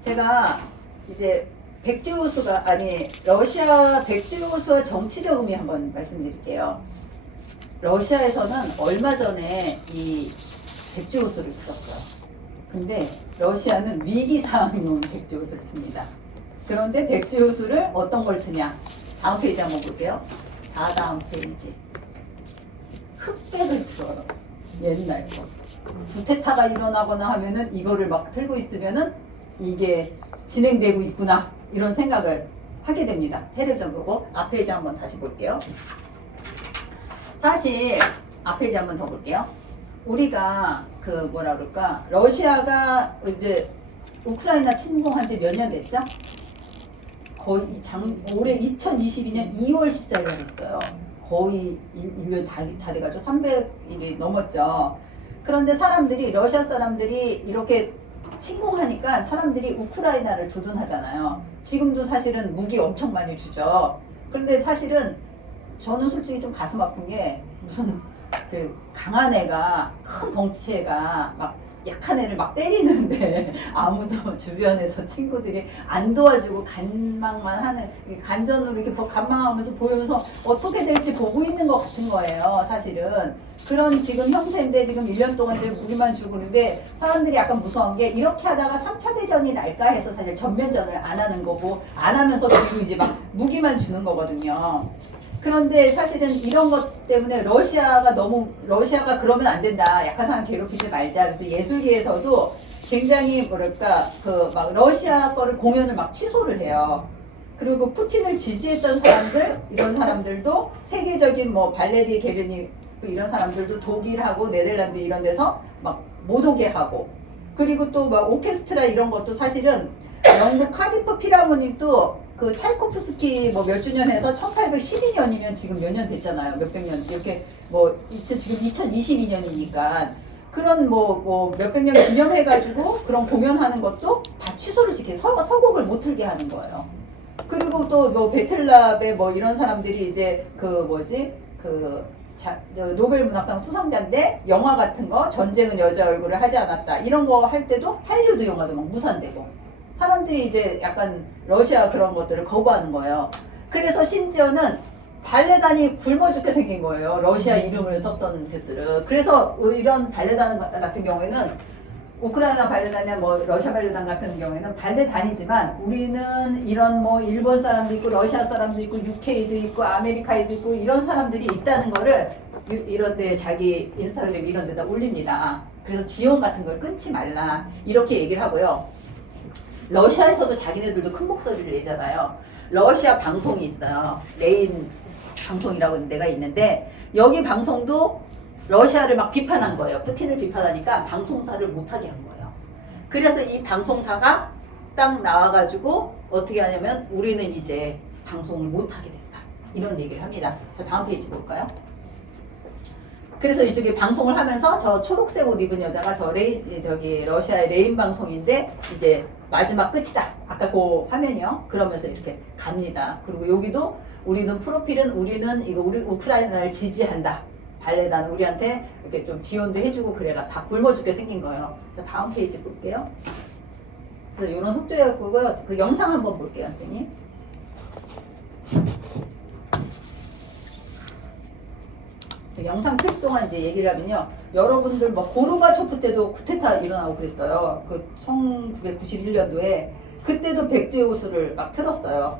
제가 이제 백주호수가 아니 러시아 백주호수와 정치적 의미 한번 말씀드릴게요. 러시아에서는 얼마 전에 이 백주호수를 틀었어요. 근데 러시아는 위기 상황이 오는 백주호수를 틉니다. 그런데 백주호수를 어떤 걸 트냐? 다음 페이지 한번 볼게요. 다음 페이지. 흑백을 틀어요. 옛날 거. 구테타가 일어나거나 하면은 이거를 막 틀고 있으면은 이게 진행되고 있구나 이런 생각을 하게 됩니다. 텔레비전 보고. 앞 페이지 한번 다시 볼게요. 사실 앞 페이지 한번 더 볼게요. 우리가 그 뭐라 그럴까, 러시아가 이제 우크라이나 침공한 지 몇 년 됐죠? 거의 올해 2022년 2월 14일에 했어요. 거의 1년 다 돼가지고 300일이 넘었죠. 그런데 러시아 사람들이 이렇게 침공하니까 사람들이 우크라이나를 두둔하잖아요. 지금도 사실은 무기 엄청 많이 주죠. 그런데 사실은 저는 솔직히 좀 가슴 아픈 게 무슨 그 강한 애가, 큰 덩치애가 막 약한 애를 막 때리는데 아무도 주변에서 친구들이 안 도와주고 간망만 하는, 간전으로 이렇게 간망하면서 보면서 어떻게 될지 보고 있는 것 같은 거예요. 사실은 그런 지금 형세인데 지금 1년 동안 무기만 주고 있는데 사람들이 약간 무서운 게, 이렇게 하다가 3차 대전이 날까 해서 사실 전면전을 안 하는 거고, 안 하면서 뒤로 이제 막 무기만 주는 거거든요. 그런데 사실은 이런 것 때문에 러시아가 그러면 안 된다. 약한 사람 괴롭히지 말자. 그래서 예술계에서도 굉장히 뭐랄까, 그 막 러시아 거를 공연을 막 취소를 해요. 그리고 푸틴을 지지했던 사람들, 이런 사람들도 세계적인 뭐 발레리 게르니 이런 사람들도 독일하고 네덜란드 이런 데서 막 못 오게 하고, 그리고 또 막 오케스트라 이런 것도 사실은 영국 카디프 필하모닉도 그 찰코프스키 뭐 몇 주년 해서 1812년이면 지금 몇 년 됐잖아요. 몇백 년. 이렇게 뭐 지금 2022년이니까 그런 뭐 몇백 년 기념해가지고 그런 공연하는 것도 다 취소를 시켜. 서곡을 못 틀게 하는 거예요. 그리고 또 뭐 베틀랍의 뭐 이런 사람들이 이제 노벨 문학상 수상자인데 영화 같은 거, 전쟁은 여자 얼굴을 하지 않았다 이런 거 할 때도 할리우드 영화도 막 무산되고, 사람들이 이제 약간 러시아 그런 것들을 거부하는 거예요. 그래서 심지어는 발레단이 굶어 죽게 생긴 거예요. 러시아 이름을 썼던 것들은. 그래서 이런 발레단 같은 경우에는, 우크라이나 발레단이나 뭐 러시아 발레단 같은 경우에는 발레단이지만 우리는 이런 뭐 일본 사람도 있고 러시아 사람도 있고 UK도 있고 아메리카에도 있고 이런 사람들이 있다는 거를 이런데 자기 인스타그램 이런 데다 올립니다. 그래서 지원 같은 걸 끊지 말라 이렇게 얘기를 하고요. 러시아에서도 자기네들도 큰 목소리를 내잖아요. 러시아 방송이 있어요. 레인 방송이라고 데가 있는데, 여기 방송도 러시아를 막 비판한 거예요. 푸틴을 비판하니까 방송사를 못하게 한 거예요. 그래서 이 방송사가 딱 나와가지고 어떻게 하냐면, 우리는 이제 방송을 못하게 됐다 이런 얘기를 합니다. 자, 다음 페이지 볼까요? 그래서 이쪽에 방송을 하면서 저 초록색 옷 입은 여자가 러시아의 레인 방송인데 이제 마지막 끝이다. 아까 그 화면이요. 그러면서 이렇게 갑니다. 그리고 여기도 우리는 프로필은 우리 우크라이나를 지지한다. 발레단 우리한테 이렇게 좀 지원도 해주고 그래라. 다 굶어 죽게 생긴 거예요. 다음 페이지 볼게요. 그래서 이런 흑조약 보고요. 그 영상 한번 볼게요, 선생님. 영상 틀 동안 이제 얘기를 하면요. 여러분들 뭐 고르바초프 때도 쿠데타 일어나고 그랬어요. 그 1991년도에 그때도 백제호수를 막 틀었어요.